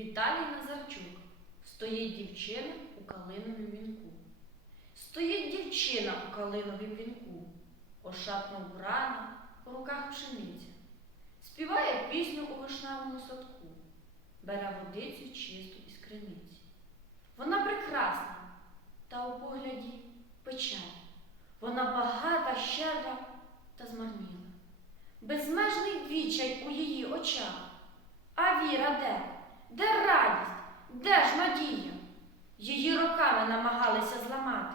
Віталій Назарчук. Стоїть дівчина у калиновім вінку. Стоїть дівчина у калиновім вінку, ошатно вбрана, у руках пшениця. Співає пісню у вишневому садку, бере водицю чисту із криниці. Вона прекрасна, та у погляді печаль. Вона багата, щедра та змарніла. Безмежний відчай у її очах. А віра де? Де радість? Де ж надія? Її роками намагалися зламати,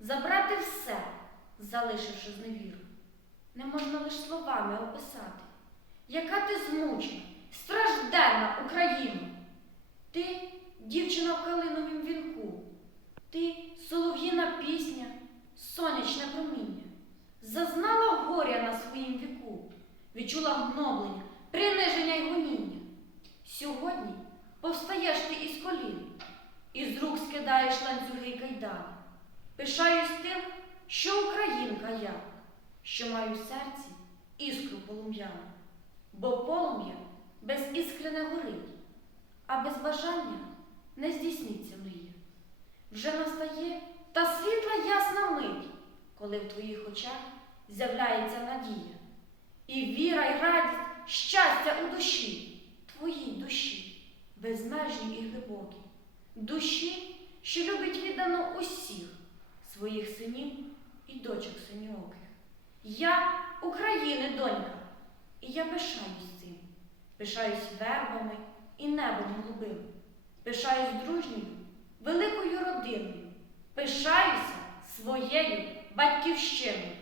забрати все, залишивши зневіру. Не можна лиш словами описати, яка ти змучена, стражденна Україна. Ти дівчина в калиновім вінку, ти солов'їна пісня, сонячне проміння, зазнала горя на своїм віку, відчула гноблення, повстаєш ти із колін, і з рук скидаєш ланцюги й кайдани. Пишаюсь тим, що українка я, що маю в серці іскру полум'яну, бо полум'я без іскри не горить, а без бажання не здійсниться мрія. Вже настає та світла ясна мить, коли в твоїх очах з'являється надія, і віра й радість, щастя у душі, душі, безмежній і глибокій, душі, що любить віддано усіх своїх синів і дочок синьооких. Я України донька, і я пишаюсь цим, пишаюсь вербами і небом голубим, пишаюсь дружньою, великою родиною, пишаюся своєю батьківщиною.